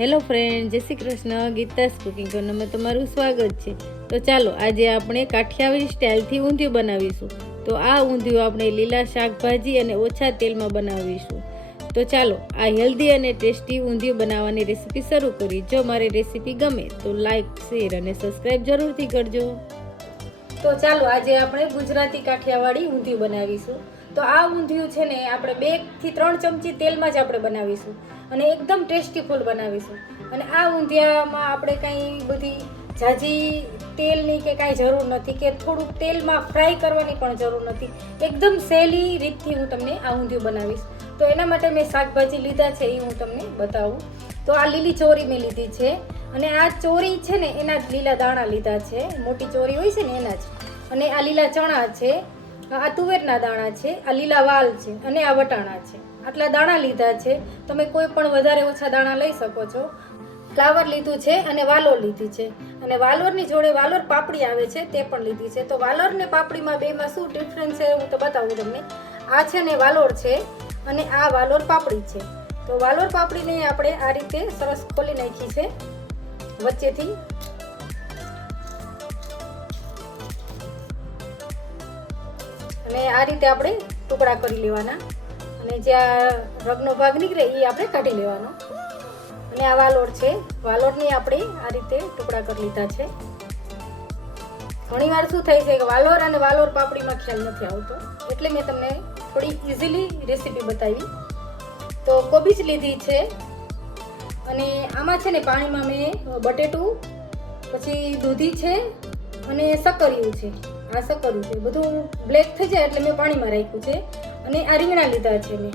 Hello friend, જય Shri Krishna. Geeta's cooking કોર્નરમાં તમારું સ્વાગત છે. તો ચાલો, આજે આપણે કાઠિયાવાડી સ્ટાઇલથી ઊંધિયું બનાવીશું. તો આ ઊંધિયું આપણે લીલા શાકભાજી અને ઓછા તેલમાં બનાવીશું. તો ચાલો, આ હેલ્ધી અને ટેસ્ટી ઊંધિયું બનાવવાની રેસીપી શરૂ કરી જો મારી રેસીપી ગમે, તો લાઇક, શેર અને સબસ્ક્રાઈબ જરૂરથી કરજો. તો ચાલો, આજે આપણે ગુજરાતી કાઠિયાવાડી ઊંધિયું બનાવીશું. તો આ ઊંધિયું છે ને આપણે બેથી ત્રણ ચમચી તેલમાં જ આપણે બનાવીશું અને એકદમ ટેસ્ટીફુલ બનાવીશું. અને આ ઊંધિયામાં આપણે કાંઈ બધી ઝાઝી તેલની કે કાંઈ જરૂર નથી કે થોડુંક તેલમાં ફ્રાય કરવાની પણ જરૂર નથી. એકદમ સહેલી રીતથી હું તમને આ ઊંધિયું બનાવીશ. તો એના માટે મેં શાકભાજી લીધા છે એ હું તમને બતાવું. તો આ લીલી ચોરી મેં લીધી છે અને આ ચોરી છે ને એના જ લીલા દાણા લીધા છે. મોટી ચોરી હોય છે ને એના જ. અને આ લીલા ચણા છે આ તુવેરના દાણા છે, આ લીલા વાલ છે અને આ વટાણા છે. આટલા દાણા લીધા છે. તમે કોઈ પણ વધારે ઓછા દાણા લઈ શકો છો. ફ્લાવર લીધું છે અને વાલોર લીધી છે. અને વાલોરની જોડે વાલોર પાપડી આવે છે, તે પણ લીધી છે. તો વાલોર ને પાપડીમાં બેમાં શું ડિફરન્સ છે હું તો બતાવું તમને. આ છે ને વાલોર છે અને આ વાલોર પાપડી છે. તો વાલોર પાપડીને આપણે આ રીતે સરસ ખોલી નાખી છે. વચ્ચેથી અને આ રીતે આપણે ટુકડા કરી લેવાના. અને જ્યાં રગનો ભાગ નીકળે એ આપણે કાઢી લેવાનો. અને આ વાલોડ છે, વાલોડની આપણે આ રીતે ટુકડા કરી લીધા છે. ઘણીવાર શું થાય છે કે વાલોર અને વાલોર પાપડીમાં ખ્યાલ નથી આવતો. એટલે મેં તમને થોડી ઇઝીલી રેસીપી બતાવી. તો કોબીજ લીધી છે. અને આમાં છે ને પાણીમાં મેં બટેટું, પછી દૂધી છે અને સક્કરિયું છે. આ કરું છું. બધું બ્લેક થઈ જાય એટલે મેં પાણીમાં રાખ્યું છે. અને આ રીંગણા લીધા છે મેં.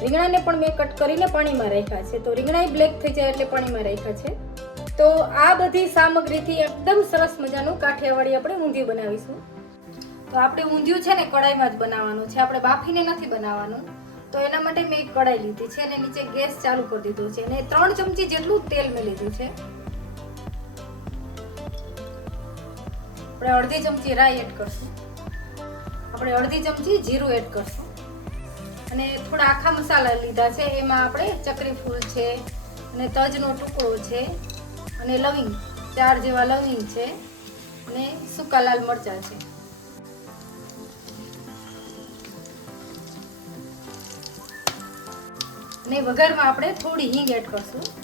રીંગણાને પણ મેં કટ કરીને પાણીમાં રાખ્યા છે. તો રીંગણા બ્લેક થઈ જાય એટલે પાણીમાં રાખ્યા છે. તો આ બધી સામગ્રીથી એકદમ સરસ મજાનું કાઠિયાવાડી આપણે ઊંધિયું બનાવીશું. તો આપણે ઊંધિયું છે ને કડાઈમાં જ બનાવવાનું છે. આપણે બાફીને નથી બનાવવાનું. તો એના માટે મેં એક કડાઈ લીધી છે અને નીચે ગેસ ચાલુ કરી દીધો છે. અને ત્રણ ચમચી જેટલું તેલ મેં લીધું છે. આપણે અડધી ચમચી રાઈ એડ કરશું. આપણે અડધી ચમચી જીરું એડ કરશું. અને થોડા આખા મસાલા લીધા છે, એમાં આપણે ચકરી ફૂલ છે અને તજનો ટુકડો છે અને લવિંગ, ચાર જેવા લવિંગ છે અને સૂકા લાલ મરચાં છે. અને વઘારમાં આપણે થોડી હિંગ એડ કરશું.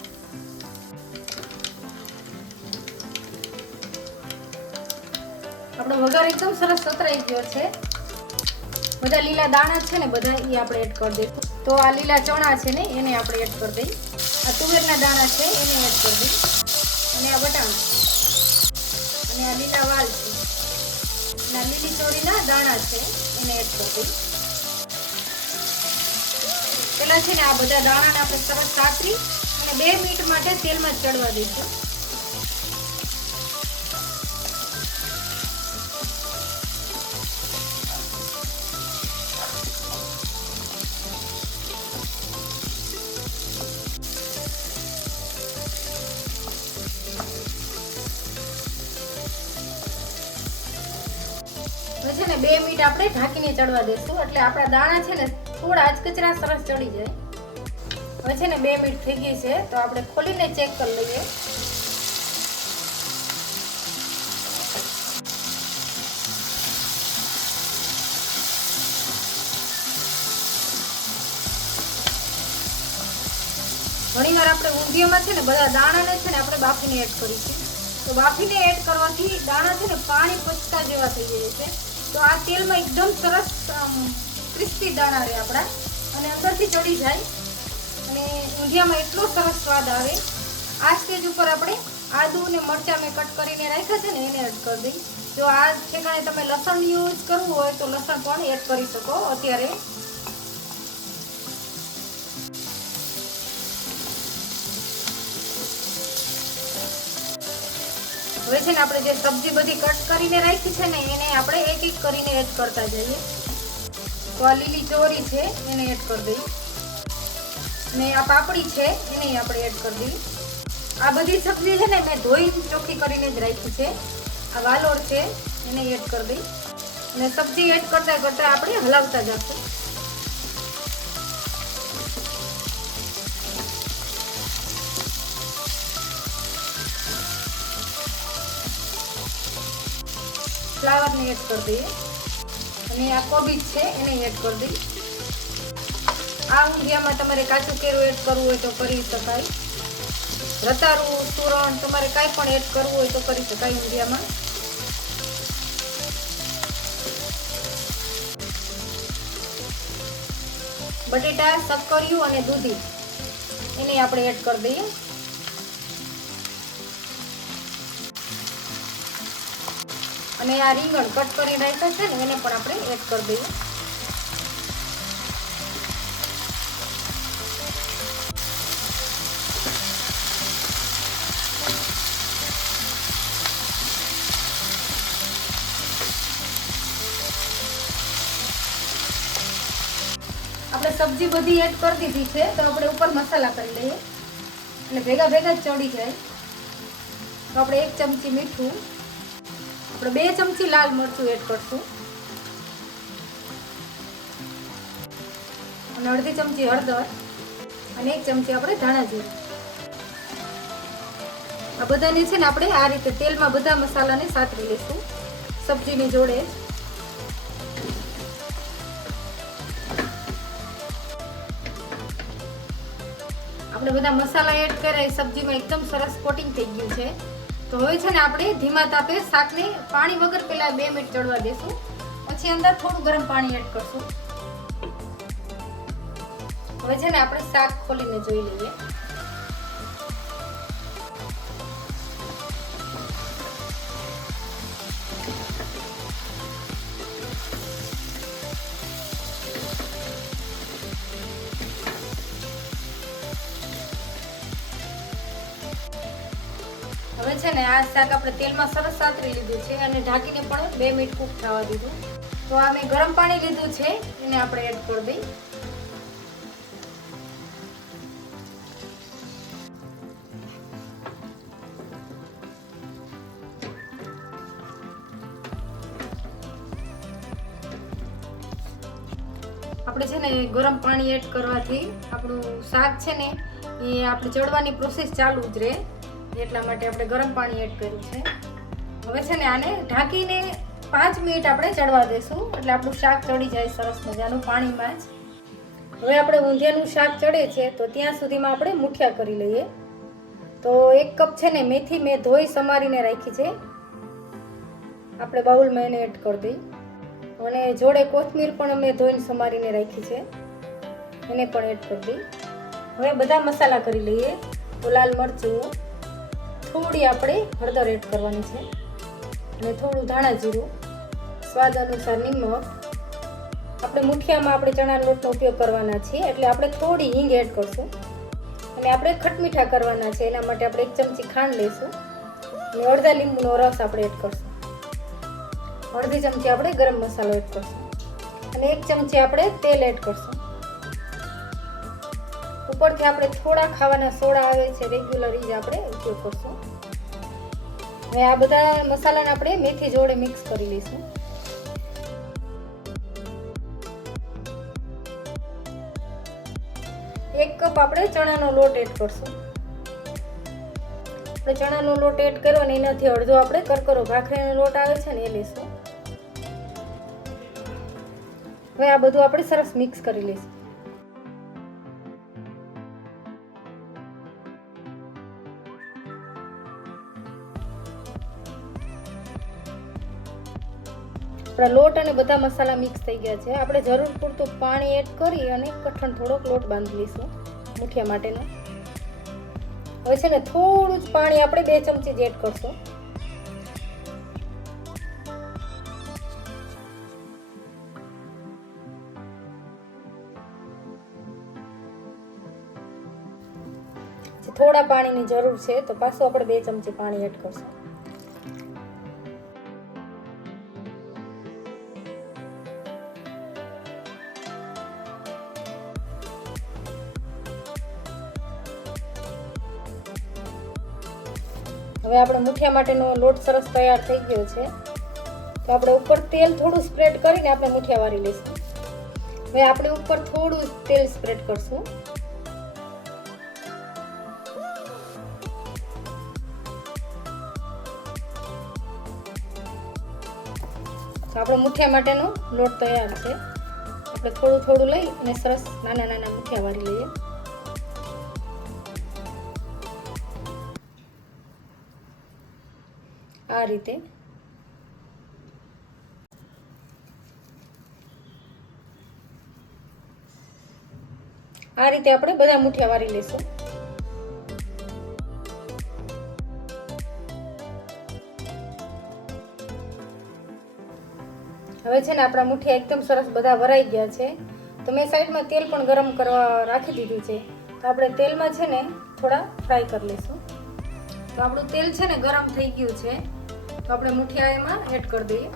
આપણો વઘાર એકદમ સરસ સતરાઈ ગયો છે. બધા લીલા દાણા છે ને, બધા એ આપણે એડ કરી દઈશું તો આ લીલા ચણા છે ને, એને આપણે એડ કરી દઈએ. આ તુવેરના દાણા છે, એને એડ કરી દઈએ. અને આ વટાણા અને આ લીલા વાલ છે. અને આ લીલી ચોરીના દાણા છે, એને એડ કરી દઈએ. પેલા છે ને, આ બધા દાણાને આપણે સરસ સાતરી અને બે મિનિટ માટે તેલમાં ચડવા દઈશું. ને બે મિનિટ આપણે ઢાંકીને ચડવા દઈશું એટલે આપણા દાણા છે ને થોડા અચકચરા સરસ ચડી જાય. હવે છે ને બે મિનિટ થઈ ગઈ છે, તો આપણે ખોલીને ચેક કરી લઈએ. ઘણીવાર આપણે ઊંધિયામાં છે ને બધા દાણાને છે ને આપણે બાફીને એડ કરીશું તો બાફીને એડ કરવાથી દાણા છે ને પાણી પચકા જેવા થઈ જાય છે. તો આ તેલમાં એકદમ સરસ ક્રિસ્પી દાણા રહે આપણા. અને અંદરથી ચડી જાય. અને ઊંધિયામાં એટલો સરસ સ્વાદ આવે. આ સ્ટેજ ઉપર આપણે આદુ અને મરચાં મેં કટ કરીને રાખ્યા છે ને, એને એડ કરી દઈ. જો આ ઠેકાણે તમે લસણ યુઝ કરવું હોય તો લસણ પણ એડ કરી શકો અત્યારે. હવે છે ને આપણે જે સબ્જી બધી કટ કરીને રાખી છે ને, એને આપણે એક એક કરીને એડ કરતા જઈએ. તો આ લીલી ચોરી છે, એને એડ કરી દઈ ને આ પાપડી છે, એને આપણે એડ કરી દઈએ. આ બધી સબ્જી છે ને મેં ધોઈ ચોખ્ખી કરીને જ રાખી છે. આ વાલોર છે, એને એડ કરી દઈ અને સબ્જી એડ કરતા કરતા આપણે હલાવતા જશું. ફ્લાવરને એડ કરી દઈએ. અને આ કોબીજ છે, એને એડ કરી દઈએ. આ ઊંધિયામાં તમારે કાચું કેરું એડ કરવું હોય તો કરી શકાય. રતારું સુરણ તમારે કાંઈ પણ એડ કરવું હોય તો કરી શકાય ઊંધિયામાં. બટેટા, શક્કરિયું અને દૂધી. એને આપણે એડ કરી દઈએ. અને આ રીંગણ કટ કરી રાખ્યા છે ને, એને પણ આપણે એડ કરી દઈએ. આપણે સબ્જી બધી એડ કરી દીધી છે, તો આપણે ઉપર મસાલા કરી લઈએ. એટલે ભેગા ભેગા જ ચડી જાય. તો આપણે એક ચમચી મીઠું આપણે બે ચમચી લાલ મરચું એડ કરશું. અને અડધી ચમચી હળદર અને એક ચમચી આપણે ધાણા આ બધાને છે ને આપણે આ રીતે તેલમાં બધા મસાલાને સાતરી લઈશું સબ્જીની જોડે. આપણે બધા મસાલા એડ કર્યા સબ્જીમાં એકદમ સરસ કોટિંગ થઈ ગયું છે. તો હવે છે ને આપણે ધીમા તાપે શાકને પાણી વગર પહેલા બે મિનિટ ચડવા દેશું. પછી અંદર થોડું ગરમ પાણી એડ કરશું. હવે છે ને આપણે શાક ખોલીને જોઈ લઈએ. હવે છે ને આ શાક આપણે તેલમાં સરસ સાતરી લીધું છે અને ઢાંકીને પણ બે મિનિટ કૂક થવા દીધું. તો આ મેં ગરમ પાણી લીધું છે, એને આપણે એડ કરી દઈ. આપણે છે ને ગરમ પાણી એડ કરવાથી આપણું શાક છે ને એ આપણે ચડવાની પ્રોસેસ ચાલુ જ રહે. એટલા માટે આપણે ગરમ પાણી એડ કર્યું છે. હવે છે ને આને ઢાંકીને પાંચ મિનિટ આપણે ચડવા દેશું. એટલે આપણું શાક ચડી જાય સરસ મજાનું પાણીમાં જ. હવે આપણે ઊંધિયાનું શાક ચડે છે તો ત્યાં સુધીમાં આપણે મુઠિયા કરી લઈએ. તો એક કપ છે ને મેથી મેં ધોઈ સમારીને રાખી છે. આપણે બાઉલમાં એને એડ કરી દઈ. અને જોડે કોથમીર પણ અમે ધોઈને સમારીને રાખી છે. એને પણ એડ કરી દઈ. હવે બધા મસાલા કરી લઈએ. તો લાલ મરચું થોડી આપણે હળદર એડ કરવાની છે. અને થોડું ધાણા જીરું, સ્વાદ અનુસાર નિમક. આપણે મુઠિયામાં આપણે ચણાના લોટનો ઉપયોગ કરવાના છીએ, એટલે આપણે થોડી હિંગ એડ કરશું. અને આપણે ખટમીઠા કરવાના છે, એના માટે આપણે એક ચમચી ખાંડ લઈશું. અને અડધા લીંબુનો રસ આપણે એડ કરશું. અડધી ચમચી આપણે ગરમ મસાલો એડ કરશું. અને એક ચમચી આપણે તેલ એડ કરશું. ઉપરથી આપણે થોડા ખાવાના સોડા આવે છે રેગ્યુલર જ આપણે ઉપયોગ કરશું. હવે આ બધા મસાલાને આપણે મેથી જોડે મિક્સ કરી લઈશું. એક કપ આપણે ચણાનો લોટ એડ કરશું. આપણે ચણાનો લોટ એડ કર્યો અને એનાથી અડધો આપણે કરકરો ભાખરીનો લોટ આવે છે ને એ લઈશું. હવે આ બધું આપણે સરસ મિક્સ કરી લઈશું. આપણા લોટ અને બધા મસાલા મિક્સ થઈ ગયા છે. આપણે જરૂર પૂરતું પાણી એડ કરી અને કઠણ થોડોક લોટ બાંધી લઈશું મુઠિયા માટેનો. હવે છે ને થોડું જ પાણી આપણે બે ચમચી જ એડ કરશું. થોડા પાણીની જરૂર છે, તો પાછું આપણે બે ચમચી પાણી એડ કરશું. હવે આપણે મુઠિયા માટેનો લોટ સરસ તૈયાર થઈ ગયો છે. તો આપણે ઉપર તેલ થોડું સ્પ્રેડ કરીને આપણે મુઠિયા વાળી લઈશું. હવે આપણે ઉપર થોડું તેલ સ્પ્રેડ કરશું. તો આપણો મુઠિયા માટેનો લોટ તૈયાર છે. આપણે થોડું થોડું લઈ અને સરસ નાના નાના મુઠિયા વાળી લઈએ. આ રીતે. આ રીતે આપણે બધા મુઠિયા વાળી લઈશું હવે છે ને આપણા મુઠિયા એકદમ સરસ બધા ભરાઈ ગયા છે. તો મેં સાઈડમાં તેલ પણ ગરમ કરવા રાખી દીધું છે. તો આપણે તેલમાં છે ને થોડા ફ્રાય કરી લઈશું તો આપણું તેલ છે ને ગરમ થઈ ગયું છે. તો આપણે મુઠિયા એમાં એડ કરી દઈએ.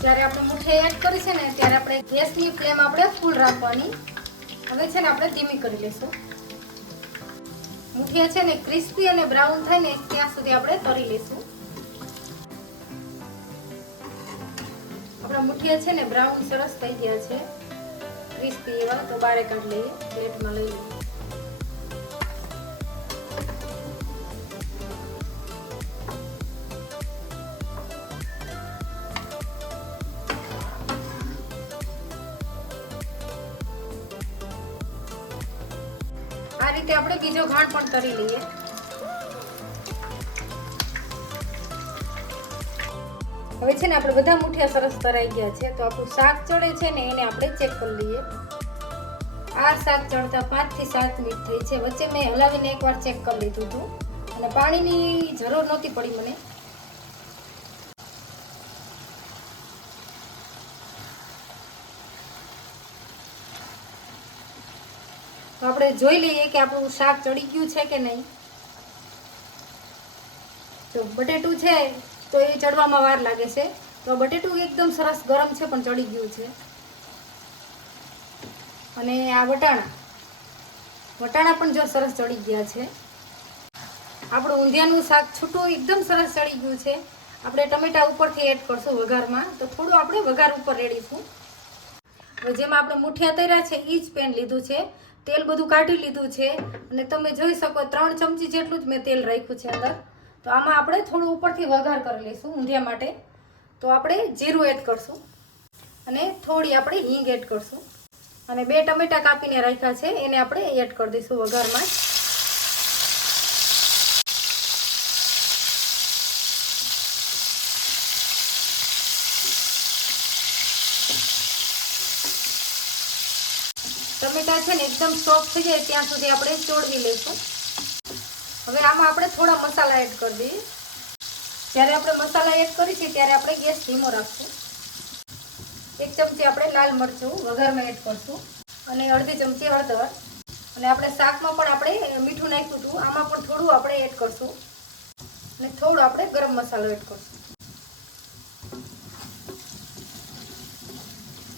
જ્યારે આપણે મુઠિયા એડ કરી છે ને, ત્યારે આપણે ગેસની ફ્લેમ આપણે ફૂલ રાખવાની. હવે છે ને આપણે ધીમી કરી લઈશું. મુઠિયા છે ને ક્રિસ્પી અને બ્રાઉન થાય ને, ત્યાં સુધી આપણે તળી લઈશું. મુઠિયા છે ને બ્રાઉન સરસ થઈ ગયા છે. ક્રિસ્પી એવા તો બારે કાઢી લઈએ, પ્લેટમાં લઈ લઈએ. આ રીતે આપણે બીજો ઘાણ પણ તરી લઈએ. હવે છે ને આપણે બધા મુઠિયા સરસ તરાઈ ગયા છે, તો આપણું શાક ચડે છે ને એને આપણે ચેક કરી લઈએ. આ શાક ચડતા પાંચથી સાત મિનિટ થઈ છે. વચ્ચે મેં હલાવીને એકવાર ચેક કરી લીધું હતું. અને પાણીની જરૂર નહોતી પડી મને. તો આપણે જોઈ લઈએ કે આપણું શાક ચડી ગયું છે કે નહીં. જો બટેટું છે તો એ ચડવામાં વાર લાગે છે. તો બટેટું એકદમ સરસ ગરમ છે, પણ ચડી ગયું છે. અને આ વટાણા. વટાણા પણ જો સરસ ચડી ગયા છે. આપણું ઊંધિયાનું શાક છૂટું એકદમ સરસ ચડી ગયું છે. આપણે ટમેટા ઉપરથી એડ કરશું વઘારમાં. તો થોડું આપણે વઘાર ઉપર રેડીશું જેમાં આપણે મુઠિયા તર્યા છે એ જ પેન લીધું છે. તેલ બધું કાઢી લીધું છે. અને તમે જોઈ શકો, ત્રણ ચમચી જેટલું જ મેં તેલ રાખ્યું છે અંદર. તો આમાં આપણે થોડું ઉપરથી વઘાર કરી લઈશું ઊંધિયા માટે. તો આપણે જીરું એડ કરશું અને થોડી આપણે હિંગ એડ કરશું. અને બે ટમેટા કાપીને રાખ્યા છે, એને આપણે એડ કરી દઈશું વઘારમાં. ટમેટા છે ને એકદમ સોફ્ટ થઈ જાય ત્યાં સુધી આપણે ચોળવી લઈશું. હવે આમાં આપણે થોડા મસાલા એડ કરી દઈએ. જ્યારે આપણે મસાલા એડ કરીશું ત્યારે આપણે ગેસ ધીમો રાખશું. એક ચમચી આપણે લાલ મરચું વઘારમાં એડ કરશું. અને અડધી ચમચી હળદર. અને આપણે શાકમાં પણ આપણે મીઠું નાખ્યું હતું, આમાં પણ થોડું આપણે એડ કરશું. અને થોડું આપણે ગરમ મસાલો એડ કરશું.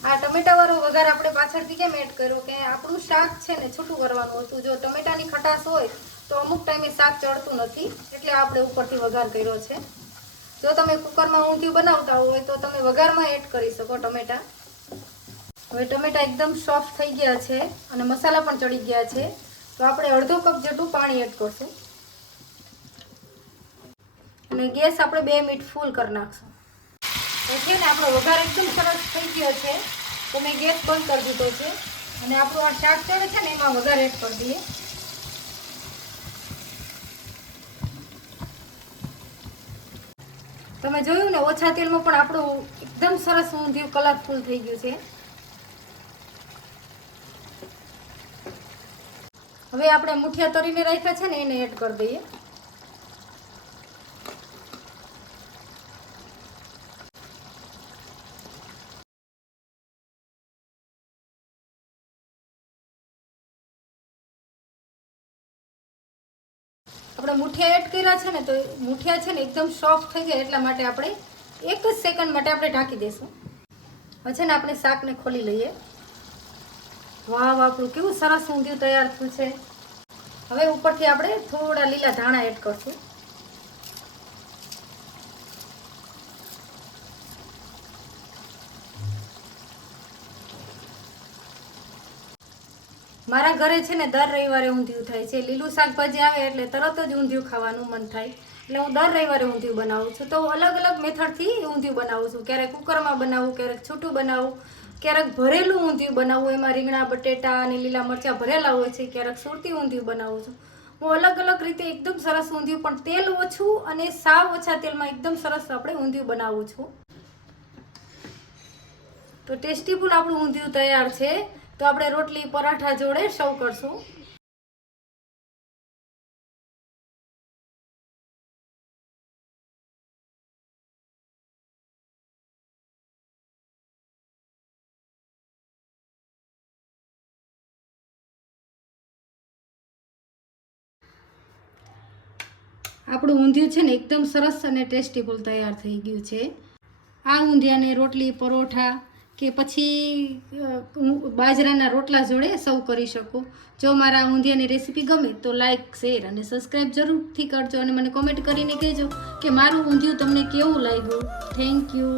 આ ટમેટાવાળો વઘાર આપણે પાછળથી કેમ એડ કર્યો? કે આપણું શાક છે ને, છૂટું કરવાનું હતું. જો ટમેટાની ખટાશ હોય તો અમુક ટાઈમે શાક ચડતું નથી, એટલે આપણે ઉપરથી વઘાર કર્યો છે. જો તમે કુકરમાં ઊંધિયું બનાવતા હોય તો તમે વઘારમાં એડ કરી શકો ટમેટા. હવે ટમેટા એકદમ સોફ્ટ થઈ ગયા છે અને મસાલા પણ ચડી ગયા છે. તો આપણે અડધો કપ જેટલું પાણી એડ કરશું. અને ગેસ આપણે બે મિનિટ ફૂલ કરી નાખશું. છે ને, આપણો વઘાર એકદમ સરસ થઈ ગયો છે. તો મેં ગેસ બંધ કરી દીધો છે. અને આપણું આ શાક ચડે છે ને, એમાં વઘાર એડ કરી દઈએ. તમે જોયું ને, ઓછા તેલમાં પણ આપણું એકદમ સરસ ઊંધિયું કલરફુલ થઈ ગયું છે. હવે આપણે મુઠિયા તરીને રાખ્યા છે ને, એને એડ કરી દઈએ. આપણે મુઠિયા એડ કર્યા છે ને, તો મુઠિયા છે ને એકદમ સોફ્ટ થઈ જાય એટલા માટે આપણે એક જ સેકન્ડ માટે આપણે ઢાંકી દઈશું. હવે છે ને આપણે શાકને ખોલી લઈએ. વાહ વાપરું કેવું સરસ ઊંધિયું તૈયાર થયું છે. હવે ઉપરથી આપણે થોડા લીલા ધાણા એડ કરશું. મારા ઘરે છે ને દર રવિવારે ઊંધિયું થાય છે. લીલું શાકભાજી આવે એટલે તરત જ ઊંધિયું ખાવાનું મન થાય. એટલે હું દર રવિવારે ઊંધિયું બનાવું છું. તો અલગ અલગ મેથડથી ઊંધિયું બનાવું છું. ક્યારેક કુકરમાં બનાવું, ક્યારેક છૂટું બનાવું, ક્યારેક ભરેલું ઊંધિયું બનાવવું એમાં રીંગણા, બટેટા અને લીલા મરચાં ભરેલા હોય છે. ક્યારેક સુરતી ઊંધિયું બનાવું છું. હું અલગ અલગ રીતે એકદમ સરસ ઊંધિયું, પણ તેલ ઓછું અને સાવ ઓછા તેલમાં એકદમ સરસ આપણે ઊંધિયું બનાવું છું. તો ટેસ્ટીફુલ આપણું ઊંધિયું તૈયાર છે. તો આપણે રોટલી, પરાઠા જોડે સૌ કરશું. આપણું ઊંધિયું છે ને એકદમ સરસ અને ટેસ્ટીફુલ તૈયાર થઈ ગયું છે. આ ઊંધિયાને રોટલી, પરોઠા કે પછી હું બાજરાના રોટલા જોડે સૌ કરી શકું. જો મારા ઊંધિયાની રેસીપી ગમે તો લાઇક શેર અને સબસ્ક્રાઈબ જરૂરથી કરજો અને મને કોમેન્ટ કરીને કહેજો કે મારું ઊંધિયું તમને કેવું લાગ્યું. Thank you